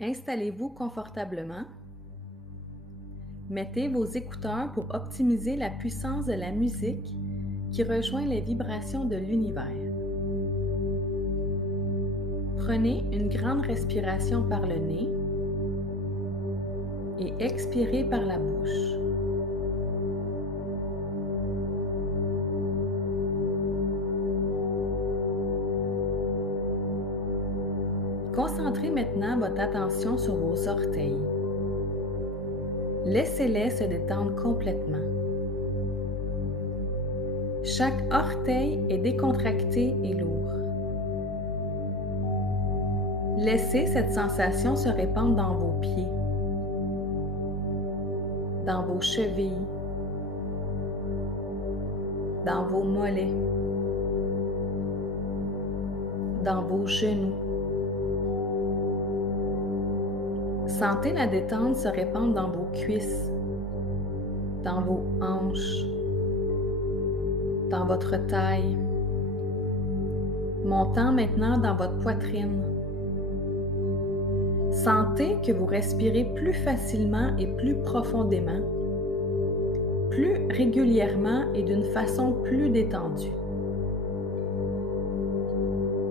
Installez-vous confortablement. Mettez vos écouteurs pour optimiser la puissance de la musique qui rejoint les vibrations de l'univers. Prenez une grande respiration par le nez et expirez par la bouche. Concentrez maintenant votre attention sur vos orteils. Laissez-les se détendre complètement. Chaque orteil est décontracté et lourd. Laissez cette sensation se répandre dans vos pieds, dans vos chevilles, dans vos mollets, dans vos genoux. Sentez la détente se répandre dans vos cuisses, dans vos hanches, dans votre taille, montant maintenant dans votre poitrine. Sentez que vous respirez plus facilement et plus profondément, plus régulièrement et d'une façon plus détendue.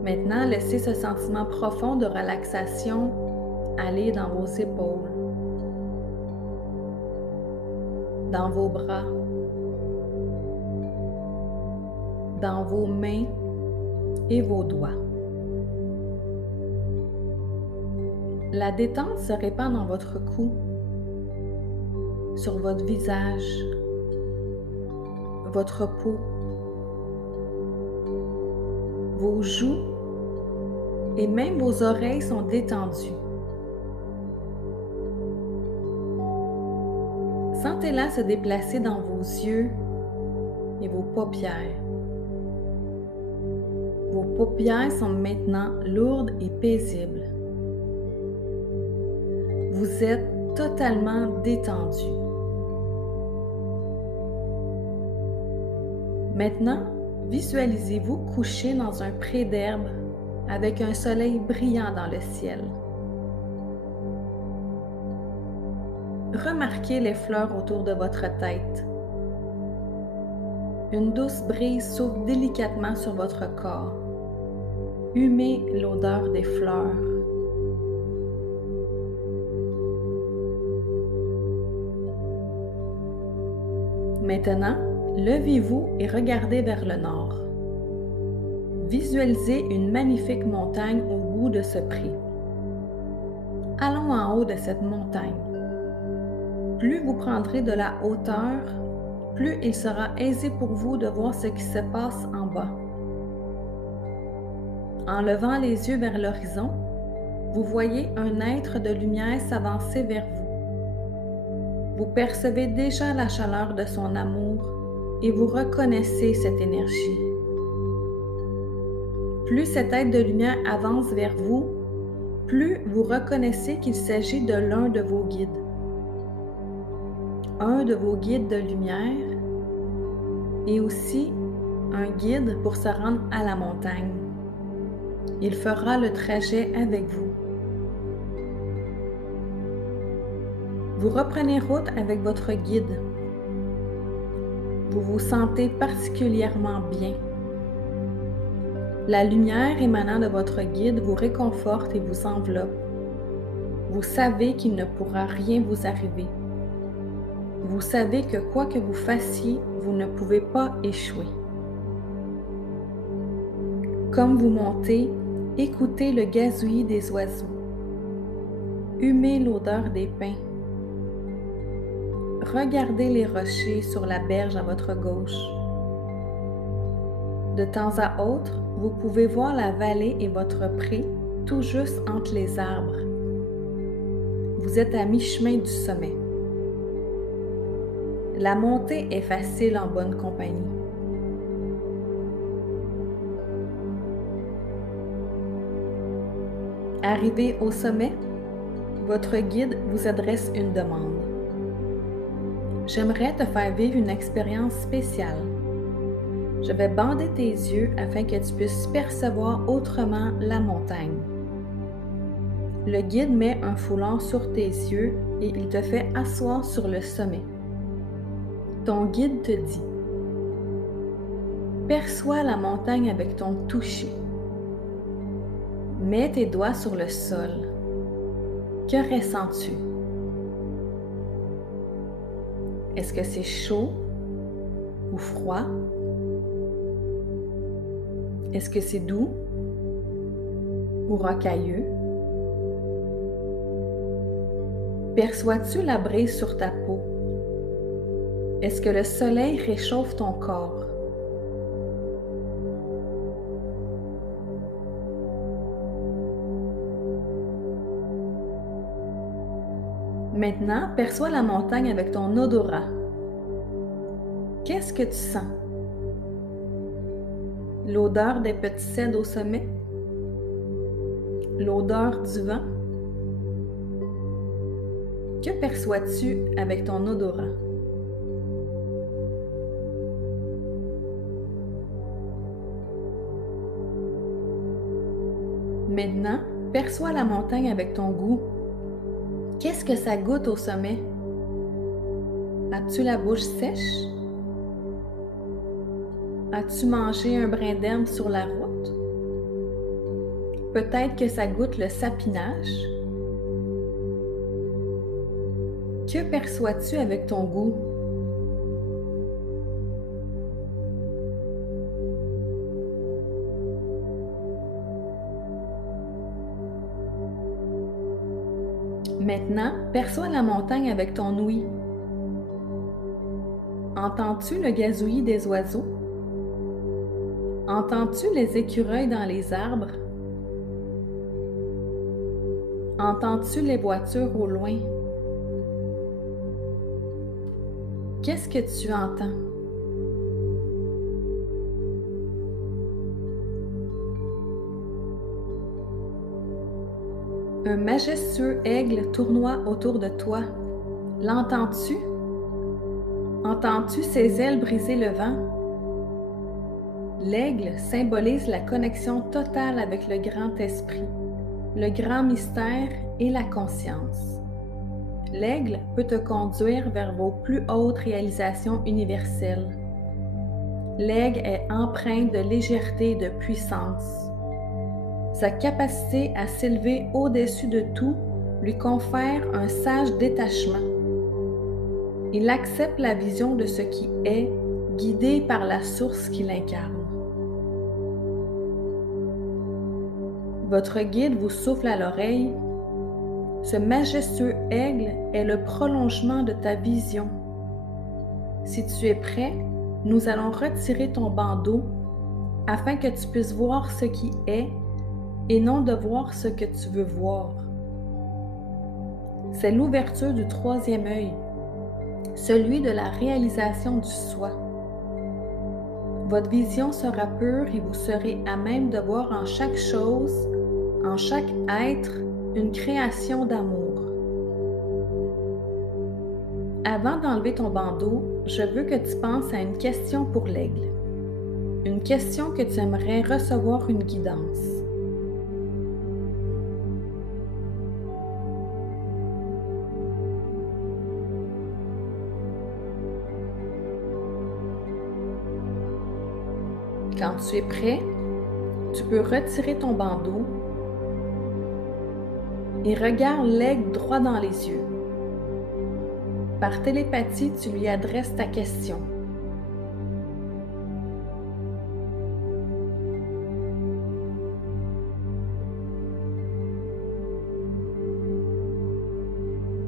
Maintenant, laissez ce sentiment profond de relaxation aller dans vos épaules, dans vos bras, dans vos mains et vos doigts. La détente se répand dans votre cou, sur votre visage, votre peau, vos joues et même vos oreilles sont détendues. Sentez-la se déplacer dans vos yeux et vos paupières. Vos paupières sont maintenant lourdes et paisibles. Vous êtes totalement détendu. Maintenant, visualisez-vous couché dans un pré d'herbe avec un soleil brillant dans le ciel. Remarquez les fleurs autour de votre tête. Une douce brise souffle délicatement sur votre corps. Humez l'odeur des fleurs. Maintenant, levez-vous et regardez vers le nord. Visualisez une magnifique montagne au bout de ce pré. Allons en haut de cette montagne. Plus vous prendrez de la hauteur, plus il sera aisé pour vous de voir ce qui se passe en bas. En levant les yeux vers l'horizon, vous voyez un être de lumière s'avancer vers vous. Vous percevez déjà la chaleur de son amour et vous reconnaissez cette énergie. Plus cet être de lumière avance vers vous, plus vous reconnaissez qu'il s'agit de l'un de vos guides. Un de vos guides de lumière et aussi un guide pour se rendre à la montagne. Il fera le trajet avec vous. Vous reprenez route avec votre guide. Vous vous sentez particulièrement bien. La lumière émanant de votre guide vous réconforte et vous enveloppe. Vous savez qu'il ne pourra rien vous arriver. Vous savez que quoi que vous fassiez, vous ne pouvez pas échouer. Comme vous montez, écoutez le gazouillis des oiseaux. Humez l'odeur des pins. Regardez les rochers sur la berge à votre gauche. De temps à autre, vous pouvez voir la vallée et votre pré tout juste entre les arbres. Vous êtes à mi-chemin du sommet. La montée est facile en bonne compagnie. Arrivé au sommet, votre guide vous adresse une demande. J'aimerais te faire vivre une expérience spéciale. Je vais bander tes yeux afin que tu puisses percevoir autrement la montagne. Le guide met un foulard sur tes yeux et il te fait asseoir sur le sommet. Ton guide te dit: perçois la montagne avec ton toucher. Mets tes doigts sur le sol. Que ressens-tu? Est-ce que c'est chaud ou froid? Est-ce que c'est doux ou rocailleux? Perçois-tu la brise sur ta peau? Est-ce que le soleil réchauffe ton corps? Maintenant, perçois la montagne avec ton odorat. Qu'est-ce que tu sens? L'odeur des petits cèdres au sommet? L'odeur du vent? Que perçois-tu avec ton odorat? Maintenant, perçois la montagne avec ton goût. Qu'est-ce que ça goûte au sommet? As-tu la bouche sèche? As-tu mangé un brin d'herbe sur la route? Peut-être que ça goûte le sapinage. Que perçois-tu avec ton goût? Maintenant, perçois la montagne avec ton ouïe. Entends-tu le gazouillis des oiseaux? Entends-tu les écureuils dans les arbres? Entends-tu les voitures au loin? Qu'est-ce que tu entends? Un majestueux aigle tournoie autour de toi. L'entends-tu? Entends-tu ses ailes briser le vent? L'aigle symbolise la connexion totale avec le grand esprit, le grand mystère et la conscience. L'aigle peut te conduire vers vos plus hautes réalisations universelles. L'aigle est empreint de légèreté et de puissance. Sa capacité à s'élever au-dessus de tout lui confère un sage détachement. Il accepte la vision de ce qui est, guidé par la source qu'il incarne. Votre guide vous souffle à l'oreille. Ce majestueux aigle est le prolongement de ta vision. Si tu es prêt, nous allons retirer ton bandeau afin que tu puisses voir ce qui est et non de voir ce que tu veux voir. C'est l'ouverture du troisième œil, celui de la réalisation du soi. Votre vision sera pure et vous serez à même de voir en chaque chose, en chaque être, une création d'amour. Avant d'enlever ton bandeau, je veux que tu penses à une question pour l'aigle. Une question que tu aimerais recevoir une guidance. Quand tu es prêt, tu peux retirer ton bandeau et regarde l'aigle droit dans les yeux. Par télépathie, tu lui adresses ta question.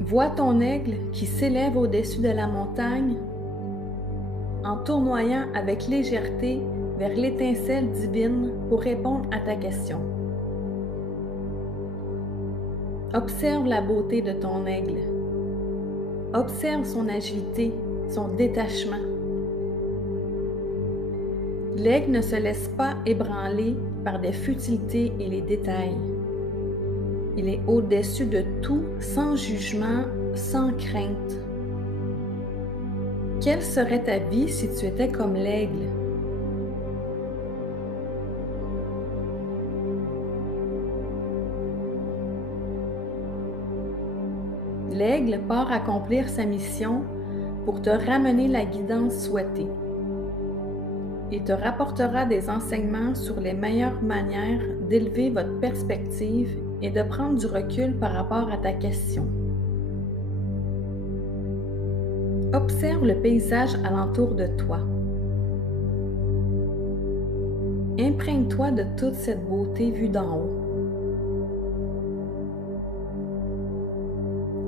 Vois ton aigle qui s'élève au-dessus de la montagne en tournoyant avec légèreté vers l'étincelle divine pour répondre à ta question. Observe la beauté de ton aigle. Observe son agilité, son détachement. L'aigle ne se laisse pas ébranler par des futilités et les détails. Il est au-dessus de tout, sans jugement, sans crainte. Quelle serait ta vie si tu étais comme l'aigle? L'aigle part accomplir sa mission pour te ramener la guidance souhaitée. Il te rapportera des enseignements sur les meilleures manières d'élever votre perspective et de prendre du recul par rapport à ta question. Observe le paysage alentour de toi. Imprègne-toi de toute cette beauté vue d'en haut.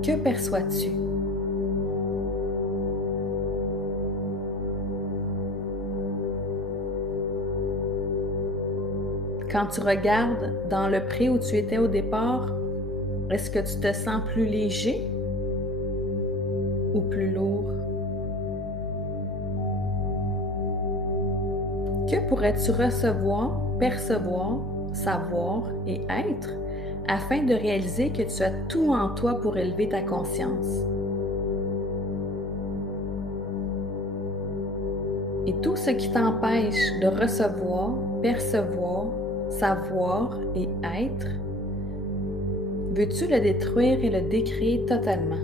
Que perçois-tu? Quand tu regardes dans le pré où tu étais au départ, est-ce que tu te sens plus léger ou plus lourd? Que pourrais-tu recevoir, percevoir, savoir et être afin de réaliser que tu as tout en toi pour élever ta conscience? Et tout ce qui t'empêche de recevoir, percevoir, savoir et être, veux-tu le détruire et le décréer totalement?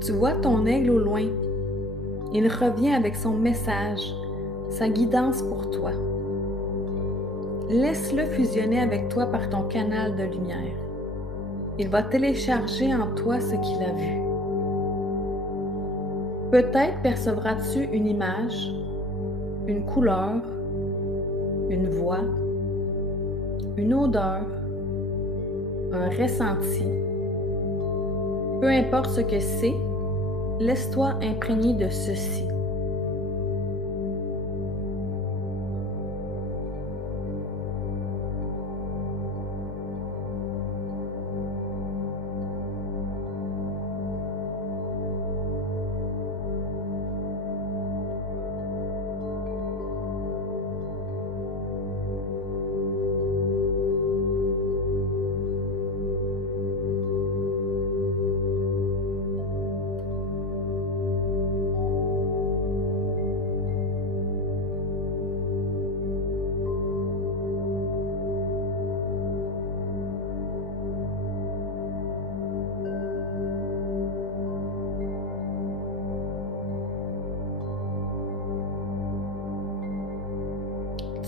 Tu vois ton aigle au loin. Il revient avec son message, sa guidance pour toi. Laisse-le fusionner avec toi par ton canal de lumière. Il va télécharger en toi ce qu'il a vu. Peut-être percevras-tu une image, une couleur, une voix, une odeur, un ressenti. Peu importe ce que c'est, laisse-toi imprégner de ceci.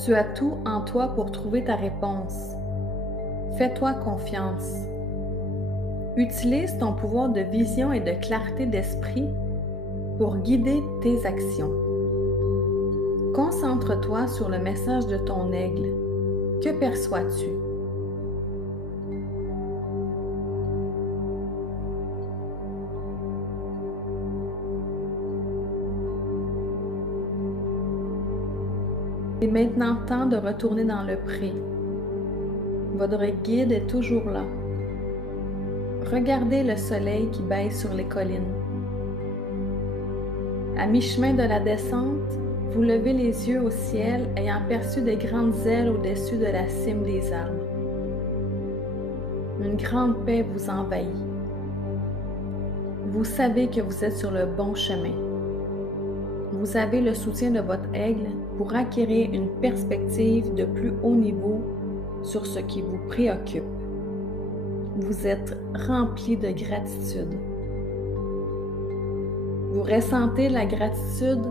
Tu as tout en toi pour trouver ta réponse. Fais-toi confiance. Utilise ton pouvoir de vision et de clarté d'esprit pour guider tes actions. Concentre-toi sur le message de ton aigle. Que perçois-tu? Il est maintenant temps de retourner dans le pré. Votre guide est toujours là. Regardez le soleil qui baisse sur les collines. À mi-chemin de la descente, vous levez les yeux au ciel ayant perçu de grandes ailes au-dessus de la cime des arbres. Une grande paix vous envahit. Vous savez que vous êtes sur le bon chemin. Vous avez le soutien de votre aigle pour acquérir une perspective de plus haut niveau sur ce qui vous préoccupe. Vous êtes rempli de gratitude. Vous ressentez la gratitude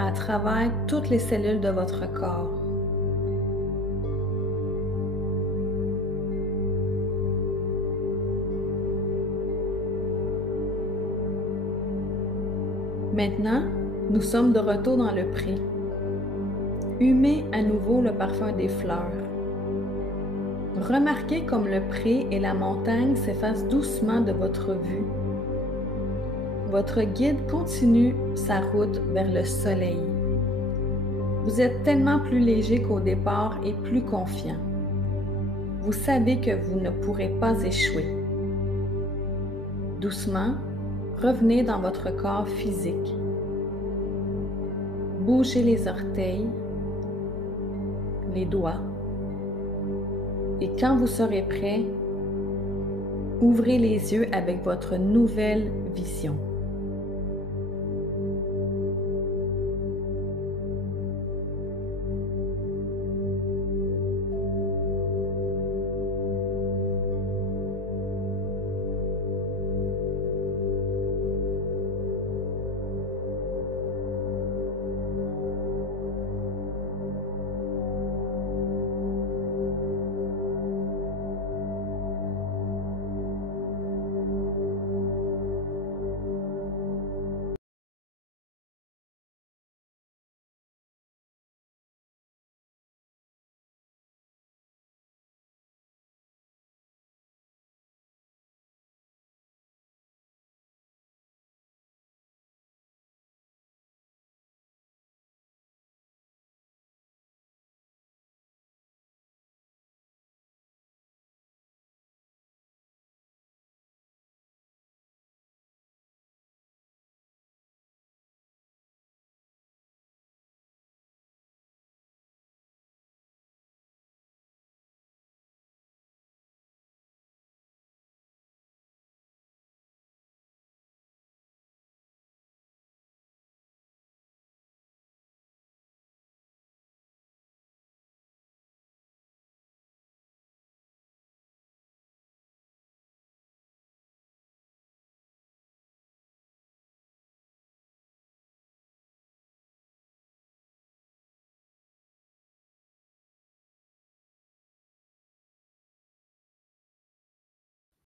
à travers toutes les cellules de votre corps. Maintenant, nous sommes de retour dans le pré. Humez à nouveau le parfum des fleurs. Remarquez comme le pré et la montagne s'effacent doucement de votre vue. Votre guide continue sa route vers le soleil. Vous êtes tellement plus léger qu'au départ et plus confiant. Vous savez que vous ne pourrez pas échouer. Doucement, revenez dans votre corps physique. Bougez les orteils, les doigts. Et quand vous serez prêt, ouvrez les yeux avec votre nouvelle vision.